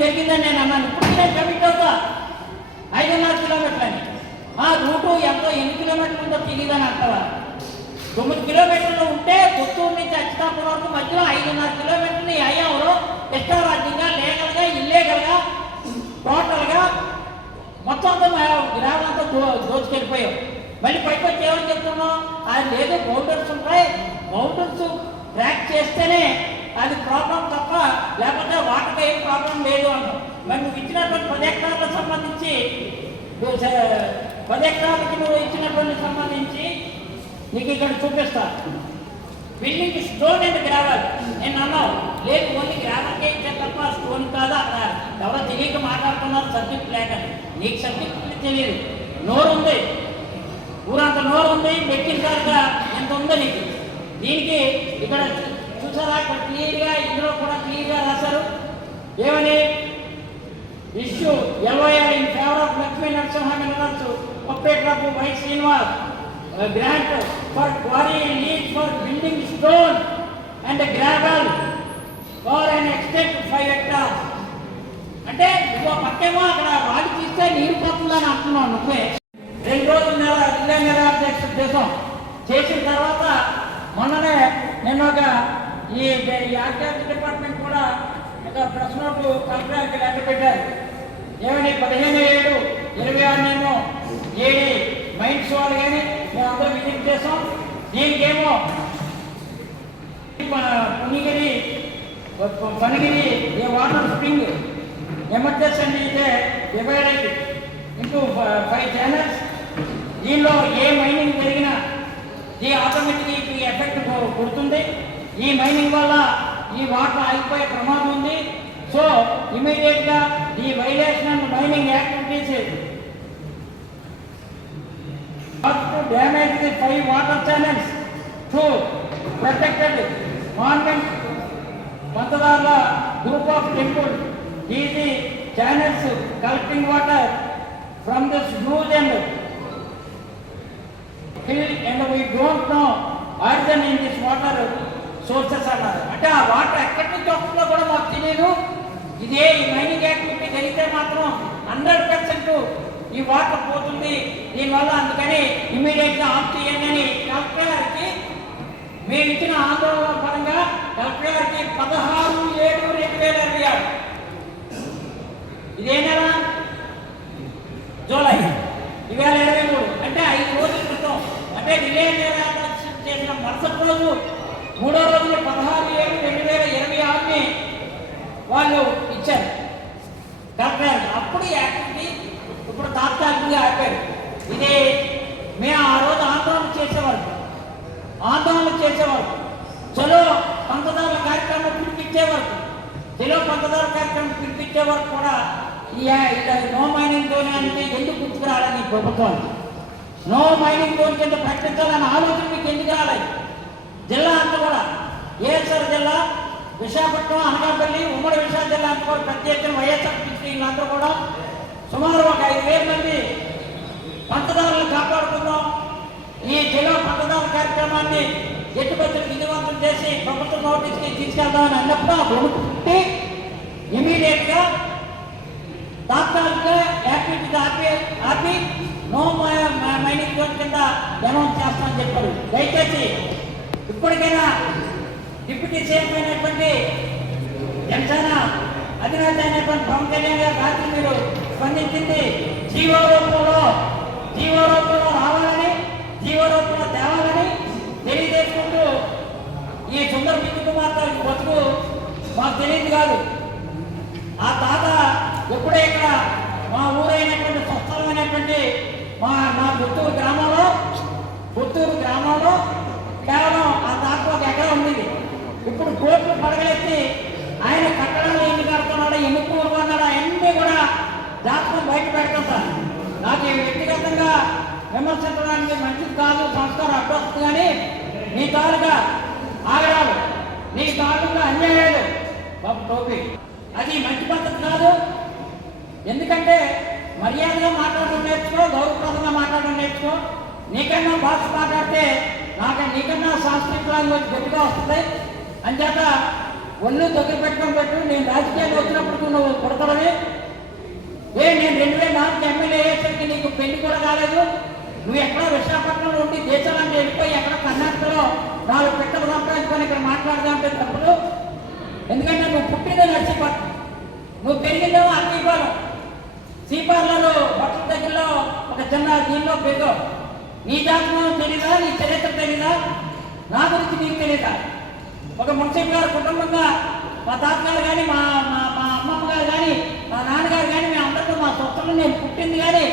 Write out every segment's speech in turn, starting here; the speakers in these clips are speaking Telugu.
పెరిగిందని నేను అన్నాను. ఇప్పుడు నేను కమిట్ అవుతా 5.5 కిలోమీటర్లు అని. ఆ రూటు ఎన్ని కిలోమీటర్లు ఉందో తెలియదని అంటావా? 9 కిలోమీటర్లు ఉంటే పుత్తూరు నుంచి అచ్యుతాపురం వరకు మధ్యలో 5.5 కిలోమీటర్లు ఈ హయాంలో ఇష్టారాజ్యంగా లీగల్గా ఇల్లీగల్గా టోటల్గా మొత్తం అంతా గ్రామంతో దోచుకెళ్ళిపోయావు. మళ్ళీ పైకి వచ్చి ఏమని చెప్తున్నావు? అది లేదు, బౌండర్స్ ఉంటాయి, బౌండర్స్ ట్రాక్ చేస్తేనే అది ప్రాబ్లం తప్ప లేకపోతే వాటికి ఏం ప్రాబ్లం లేదు అన్నావు. మరి నువ్వు ఇచ్చినటువంటి 10 ఎకరాలకు సంబంధించి 10 ఎకరాలకి నువ్వు ఇచ్చినటువంటి సంబంధించి నీకు ఇక్కడ చూపిస్తా. బిల్డింగ్ స్టోన్ అండ్ గ్రావెల్ నేను అన్నావు. లేదు, ఓన్లీ గ్రావెల్కే ఇచ్చే తప్ప స్టోన్ కాదు. అక్కడ ఎవరో తెలియక మాట్లాడుతున్నారు సబ్జెక్ట్ లేకని. నీకు సబ్జెక్ట్ తెలియదు, నోరు ఉంది, ఊరంత నోరు ఉంది, మెక్కిన ఎంత ఉందో నీకు. దీనికి ఇక్కడ చూసారా, ఇక్కడ క్లియర్గా ఇందులో కూడా క్లియర్గా రాశారు. ఏమని? Issue LOR in favour of Lakshmi Narasimha minerals Koppetrapu Y Srinivas grant for quarry lease for building stone and gravel for an extent 5 hectares. అంటే ఇంకో పక్కేమో అక్కడ రాగి తీస్తే నీరు పోతుందని అంటున్నావు నువ్వే. 2 రోజులు రిలే నిరాధ్యక్ష దేశం చేసిన తర్వాత మొన్ననే నేను ఒక ఈ ఆర్కియాలజీ డిపార్ట్మెంట్ కూడా ఒక ప్రెస్ నోట్ కలెక్టర్కి లెటర్ పెట్టారు. ఏమని? 15/7/26 ఏడి మైండ్స్ వాళ్ళు కానీ మేమందరూ విజిట్ చేసాం. దీనికేమో పనిగిరి ఏ వాటర్ స్ప్రింగ్ ఎమర్జెన్సీ అయితే డివైడెడ్ ఇంటూ 5 channels. దీనిలో ఏ మైనింగ్ జరిగినా ఈ ఆటోమేటిక్ ఈ ఎఫెక్ట్ కొడుతుంది. ఈ మైనింగ్ వల్ల ఈ వాటర్ ఆగిపోయే ప్రమాదం ఉంది. సో ఇమీడియట్గా ఈ violation and mining activities damage the 5 water channels to protected monument పంతదారుల group of temple. These channels collecting water from this huge and hill and we don't know origin in this water sources అన్నారు. అంటే ఆ వాటర్ ఎక్కడి నుంచి వస్తుందో కూడా మాకు తెలియదు. ఇదే ఈ మైనింగ్ యాక్టివిటీ జరిగితే మాత్రం 100% ఈ వాటర్ పోతుంది దీనివల్ల. అందుకని ఇమీడియట్గా ఆఫ్ చేయండి అని కలెక్టర్ గారికి మేము ఇచ్చిన ఆందోళన పరంగా కలెక్టర్ గారికి 16/7/2026 ఇదే నెల జూలై 2023 అంటే 5 రోజుల క్రితం, అంటే రిలే చేసిన మరుసటి రోజు 3వ రోజున 16/7/2026 వాళ్ళు ఇచ్చారు కలెక్టర్. అప్పుడు యాక్టివిటీ ఇప్పుడు తాత్కాలికంగా ఆపారు. ఇది మేము ఆ రోజు ఆందోళన చేసేవారు చలో పంచదారుల కార్యక్రమం పిలిపించే వరకు కూడా నో మైనింగ్ జోన్ అంటే ఎందుకు గుర్తుకురాలని ప్రభుత్వాన్ని నో మైనింగ్ జోన్ కింద ప్రకటించాలని ఆలోచన మీకు ఎందుకు రాలేదు? జిల్లా అంతా కూడా ఏఎస్ఆర్ జిల్లా, విశాఖపట్నం, అనకాపల్లి, ఉమ్మడి విశాఖ జిల్లా అంతా కూడా ప్రత్యేకంగా వైఎస్ఆర్సీపీ అందరూ కూడా సుమారు ఒక 5,000 మంది పంచదారులను కాపాడుకుందాం, ఈ జిల్లా పంచదారుల కార్యక్రమాన్ని ఎట్టుబడులు విజయవంతం చేసి ప్రభుత్వ నోటీస్కి తీసుకెళ్దామని అన్నప్పుడు ఆ ప్రభుత్వం ఇమీడియట్గా తాత్కాలిక యాక్టివిటీస్ ఆపి నో మైనింగ్ జోన్ కింద అనౌన్స్ చేస్తామని చెప్పారు. దయచేసి ఇప్పటికైనా డిప్యూటీ సీఎం అయినటువంటి జనసేన అధినేత అయినటువంటి పవన్ కళ్యాణ్ గారు రాత్రి మీరు స్పందించింది జీవో రూపంలో రావాలని, జీవో రూపంలో తేవాలని తెలియజేసుకుంటూ ఈ సుందర బిందు కుమార్ గారికి బతుకు మాకు తెలియదు కాదు. ఆ తాత ఎప్పుడే ఇక్కడ మా ఊరైనటువంటి స్వస్థలమైనటువంటి నా పుత్తూరు గ్రామంలో కేవలం ఆ తాత ఒక ఎకరం ఉండేది. ఇప్పుడు కోట్లు పడగలెత్తి ఆయన కట్టడాలు ఎన్ని కడుతున్నాడు, ఎన్ని కూరలు అన్నాడు, అవన్నీ కూడా జాతకం బయట పెడుతుంటారు. నాకు ఈ వ్యక్తిగతంగా విమర్శించడానికి మంచిది కాదు, సంస్కారం అడ్డొస్తుంది. కానీ నీ తాలూకా ఆగడాలు, నీ తాలూకా అన్యాయాలు బాబు టోపీ అది మంచి పద్ధతి కాదు. ఎందుకంటే మర్యాదగా మాట్లాడడం నేర్చుకో, గౌరవప్రదంగా మాట్లాడడం నేర్చుకో. నీకన్నా భాష మాట్లాడితే నీకన్నా సాంస్కృతిక లాంగ్వేజ్ గట్టిగా వస్తుంది. అంచేత ఒళ్ళు దగ్గర పెట్టుకొని పెట్టు. నేను రాజకీయాలు వచ్చినప్పుడు నువ్వు కొడతావు దానికి ఎమ్మెల్యే అయ్యేసరికి నీకు పెళ్లి కూడా కాలేదు. నువ్వు ఎక్కడ విశాఖపట్నంలో ఉండి దేశాలంటే వెళ్ళిపోయి ఎక్కడ కర్ణాటకలో 4 పెట్టలు సంపాదించుకొని ఇక్కడ మాట్లాడదామంటే తప్పుడు. ఎందుకంటే నువ్వు పుట్టిందే నర్సీపట్నం, నువ్వు పెరిగిందేమో అక్కీపాలెం. సీపార్లలో బట్టల దగ్గరలో ఒక చిన్న దీనిలో పెరుగు. నీ జాతకం తెలీదా? నీ చరిత్ర తెలీదా? నా గురించి నీకు తెలీదా? ఒక మున్సిపల్ గారు కుటుంబంగా మా తాతగారు కానీ మా మా అమ్మమ్మ గారు కానీ మా నాన్నగారు కానీ మేము అందరితో మా సొంతలు నేను పుట్టింది కానీ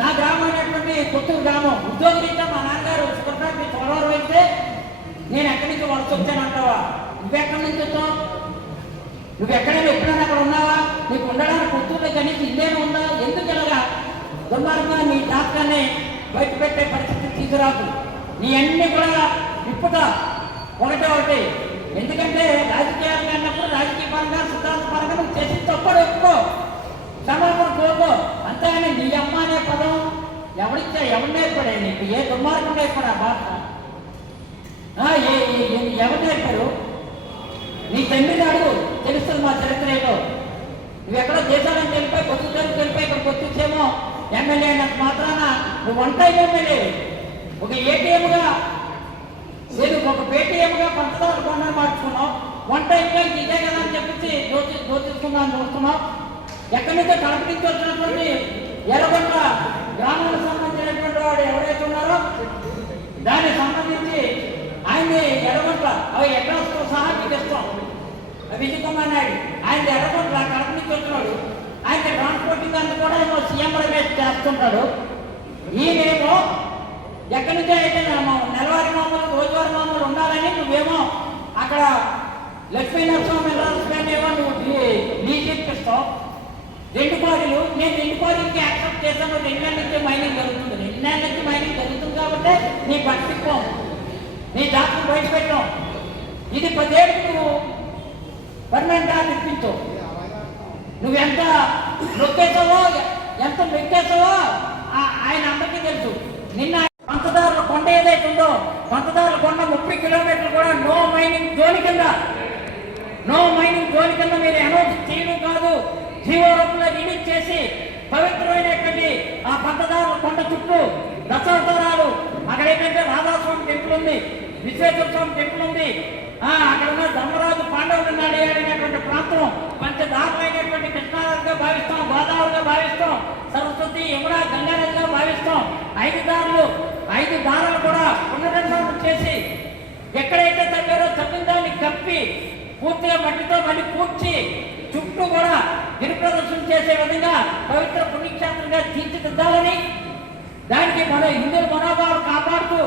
నా గ్రామం అనేటువంటి కొత్తూరు గ్రామం. ఉద్యోగరీత్యా మా నాన్నగారు షుగర్ ఫ్యాక్టరీ చోడవరం వెళ్తే నేను ఎక్కడి నుంచి వలస వచ్చానంటావా? నువ్వెక్కడి నుంచి వచ్చావు? నువ్వు ఎక్కడైనా ఎప్పుడైనా అక్కడ ఉన్నావా? నీకు ఉండడానికి కొత్తూరులో కనీసం ఇల్లేనా ఉందా? ఎందుకు ఇలాగా దుర్మార్గంగా నీ జాతకాన్ని బయట పెట్టే పరిస్థితి తీసుకురాకు. నీ అన్ని కూడా ఇప్పుట ఒకటి. ఎందుకంటే రాజకీయాలు అన్నప్పుడు రాజకీయ పరంగా సిద్ధాంత పరంగా నువ్వు చేసి తప్పడు ఎక్కువ క్షమాపణ కోరుకో. అంతేగాని నీ అమ్మ అనే పదం ఎవరిచ్చా? ఎవరు నేర్పడే నీకు? ఏ దుర్మార్గం నేర్పడా భాష? ఎవరు నేర్పారు? నీ తండ్రిని అడుగు, తెలుస్తుంది మా చరిత్ర ఏదో. నువ్వు ఎక్కడో దేశాలను తెలిపాయి, కొత్త తెలుగు తెలిపాయి, ఇక్కడికి వచ్చేసేమో ఎమ్మెల్యే అయినంత మాత్రాన నువ్వు వన్ టైం ఎమ్మెల్యే. ఒక ఏటీఎంగా లేదు, ఒక పేటీఎంగా పంచదార కొండను మార్చుకున్నావు. వన్ టైంగా ఇదే కదా అని చెప్పేసి దోచుకుందాం చూస్తున్నావు. ఎక్కడి నుంచో కడప నుంచి వచ్చినటువంటి ఎర్రగొండ గ్రామానికి సంబంధించినటువంటి వాడు ఎవరైతే ఉన్నారో దానికి సంబంధించి ఆయన్ని ఎర్రగొండ అవి ఎడ్రస్తో సహా మీకు ఇస్తాం. విజయ్ కుమార్ నాయుడు ఆయన ఎర్రగొండ కడప నుంచి వచ్చినాడు. ఆయన ట్రాన్స్పోర్టింగ్ అంతా కూడా ఏమో సీఎం రమేష్ చేస్తుంటాడు. ఈయనేమో ఎక్కడి నుంచో అయితే నెలవారీ మామూలు రోజువారీ మామూలు ఉండాలని నువ్వేమో అక్కడ లక్ష్మీ నరసింహ ఏమో నువ్వు లీజ్ ఇప్పిస్తావు. 2 కోరీలు నేను 2 కోరీలకి యాక్సెప్ట్ చేశాను. 2 నెలల నుంచి మైనింగ్ జరుగుతుంది. 2 నెలల నుంచి మైనింగ్ జరుగుతుంది కాబట్టి నీ పట్టిపోం, నీ జాతకం బయట పెట్టాం. ఇది 10 ఏళ్ళకి నువ్వు పర్మనెంట్ గా ఇప్పించావు. నువ్వెంత నొక్కేసావో ఎంత నొక్కేసావో ఆయన అందరికీ తెలుసు. నిన్న పంచదారుల కొండ ఏదైతే ఉందో పంచదారుల కొండ 30 కిలోమీటర్లు కూడా నో మైనింగ్ జోన్ కింద మీరు అనౌన్స్ చేయడం కాదు, జీవో రూపంలో రిలీజ్ చేసి పవిత్రమైనటువంటి ఆ పంచదారుల కొండ చుట్టూ దశావతారాలు అక్కడ ఏంటంటే రాధాస్వామి టెంపుల్ ఉంది, విశ్వేశ్వర స్వామి టెంపుల్ ఉంది. అక్కడ ఉన్న ధర్మరాజు పాండవులు నడియాడినటువంటి ప్రాంతం పంచదారులైనటువంటి కృష్ణానదిగా భావిస్తాం, గోదావరిగా భావిస్తాం, సరస్వతి యమున గంగానదిగా భావిస్తాం. 5 దారాలు కూడా పునర్నిర్మాణం చేసి ఎక్కడైతే తగ్గారో తగ్గిన దాన్ని కప్పి పూర్తిగా మట్టితో మళ్ళీ పూడ్చి చుట్టూ కూడా గిరి ప్రదర్శన చేసే విధంగా పవిత్ర పుణ్యక్షేత్రంగా తీర్చిదిద్దాలని దానికి మన హిందువుల మనోభావాలు కాపాడుతూ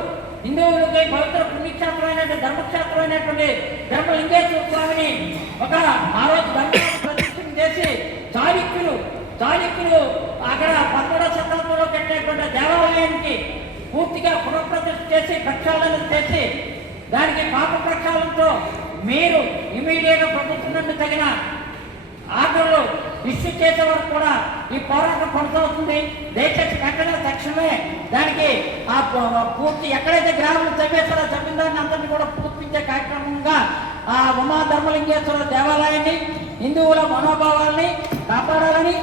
హిందువులకి పవిత్ర పుణ్యక్షేత్రమైనటువంటి ధర్మక్షేత్రమైనటువంటి ధర్మలింగేశ్వర స్వామిని ఆ రోజు ధర్మాన్ని ప్రతిష్ఠ చేసి చాళుక్యులు అక్కడ 11వ శతాబ్దంలో కట్టినటువంటి దేవాలయానికి పూర్తిగా పునఃప్రతిష్ఠ చేసి ప్రక్షాళన చేసి దానికి పాప ప్రక్షాళనతో మీరు ఇమీడియట్గా ప్రభుత్వం నుండి తగిన ఆర్డర్లు ఇష్యూ చేసే వరకు కూడా ఈ పోరాటం కొనసాగుతుంది. దయచేసి వెంటనే తక్షణమే దానికి ఆ పూర్తి ఎక్కడైతే గ్రామాలు చంపేస్తారో చంపిన దాన్ని అందరినీ కూడా పూర్తించే కార్యక్రమంగా ఆ ఉమా ధర్మలింగేశ్వర దేవాలయాన్ని హిందువుల మనోభావాల్ని కాపాడాలని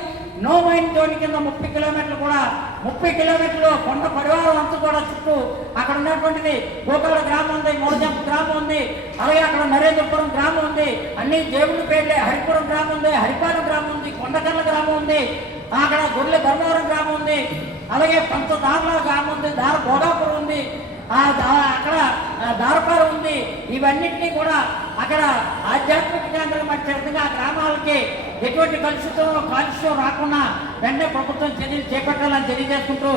నో మైన్ జోన్ కింద 30 కిలోమీటర్లు కూడా 30 కిలోమీటర్లు కొండ పరివారం అంతా కూడా చుట్టూ అక్కడ ఉన్నటువంటిది గోకల గ్రామం ఉంది, మోజంపు గ్రామం ఉంది, అలాగే అక్కడ నరేంద్రపురం గ్రామం ఉంది, అన్ని దేవుడి పేర్లే హరిపురం గ్రామం ఉంది, హరిపాలెం గ్రామం ఉంది, కొండకర్ల గ్రామం ఉంది, అక్కడ గొర్రెల ధర్మవరం గ్రామం ఉంది, అలాగే పంచదార్ల గ్రామం ఉంది, భోగాపురం ఉంది, అక్కడ దారపారం ఉంది. ఇవన్నింటినీ కూడా అక్కడ ఆధ్యాత్మిక కేంద్రం అంటే విధంగా ఆ గ్రామాలకి ఎటువంటి కాలుష్యం రాకుండా వెంటనే ప్రభుత్వం చర్యలు చేపట్టాలని తెలియజేసుకుంటూ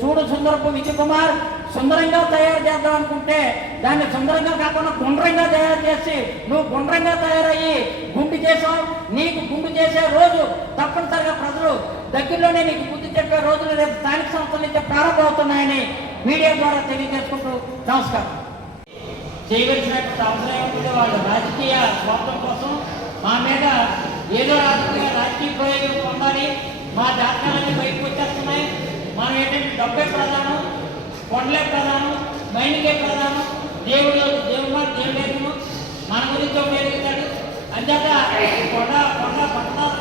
చూడు సుందరపు విజయ్ కుమార్ సుందరంగా తయారు చేద్దాం అనుకుంటే దాన్ని సుందరంగా కాకుండా గుండ్రంగా తయారు చేసి నువ్వు గుండ్రంగా తయారయ్యి గుండు చేసావు. నీకు గుండు చేసే రోజు తప్పనిసరిగా ప్రజలు దగ్గరలోనే నీకు బుద్ధి చెప్పే రోజులు రేపు స్థానిక సంస్థల నుంచి ప్రారంభమవుతున్నాయని మీడియా ద్వారా తెలియజేసుకుంటూ నమస్కారం. చేయవలసినటువంటి అవసరం ఏమిటి? వాళ్ళు రాజకీయ స్వార్థం కోసం మా మీద ఏదో రాజకీయ ప్రయోజనం పొందాలి, మా జాతకాలన్నీ బయటకు వచ్చేస్తున్నాయి, మనం ఏంటంటే డబ్బే ప్రధానం, కొండలే ప్రధానం, మైనింగే ప్రధానం, దేవుడు మన గురించి ఒక ఎదుగుతాడు అంచేత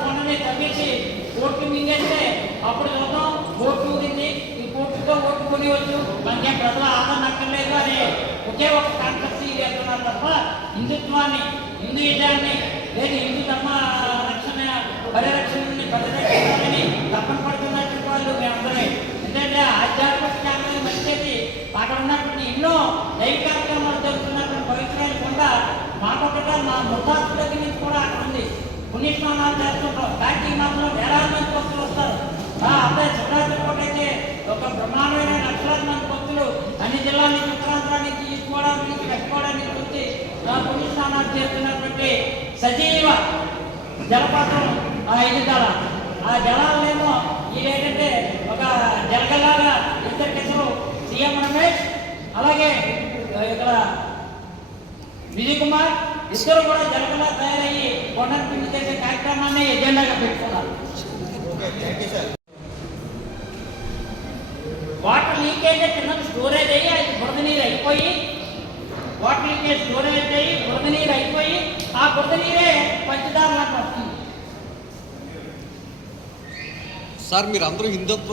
కొండని తగ్గించి కోట్లు మింగేస్తే అప్పుడు ప్రజల ఆదరణ అక్కర్లేదు అనే ఒకే ఒక కాన్సెప్ట్ వెళ్తున్నారు తప్ప హిందుత్వాన్ని, హిందూయిజాన్ని లేదు హిందూ ధర్మ రక్షణ పరిరక్షణని పరిరక్షించాలని తప్పన పడుతున్నటువంటి వాళ్ళు మేమందరే. ఎందుకంటే ఆధ్యాత్మిక జ్ఞానం మంచిది, అక్కడ ఉన్నటువంటి ఎన్నో దైవ కార్యక్రమాలు జరుగుతున్నటువంటి పవిత్రమైన కొండ మాకొకట మా ముఠాసుల దగ్గర నుంచి కూడా అక్కడ ఉంది. పుణ్యస్నానాలు చేస్తుంటాం. కార్తీక మాసంలో వేలాది మంది భక్తులు వస్తారు. అప్పుడే శివరాత్రి పూట అయితే ఒక బ్రహ్మాండమైన లక్షలాది మంది భక్తులు అన్ని జిల్లాల నుంచి, ఉత్తరాంధ్ర నుంచి, ఈసుకోవడానికి నుంచి, కట్టుకోవడానికి వచ్చి పుణ్యస్నానాలు చేస్తున్నటువంటి సజీవ జలపాతం ఆ 5 జలాలు. ఆ జలాలనేమో ఇదేంటంటే ఒక జలగలాగా ఇద్దరు కిసరు సీఎం రమేష్ అలాగే ఇక్కడ విజయ్ కుమార్ ఇద్దరు కూడా జలగలా తయారయ్యి కొండను పిండి చేసే కార్యక్రమాన్ని ఎజెండాగా పెట్టుకున్నారు. వాటర్ లీకేజ్ కింద స్టోరేజ్ అయ్యి అది బురద నీరు అయిపోయి, వాటర్ లీకేజ్ స్టోరేజ్ అయ్యి బురద నీరు అయిపోయి ఆ బురద నీరే పంచదారలకు వస్తుంది. సార్ మీరు అందరూ హిందుత్వ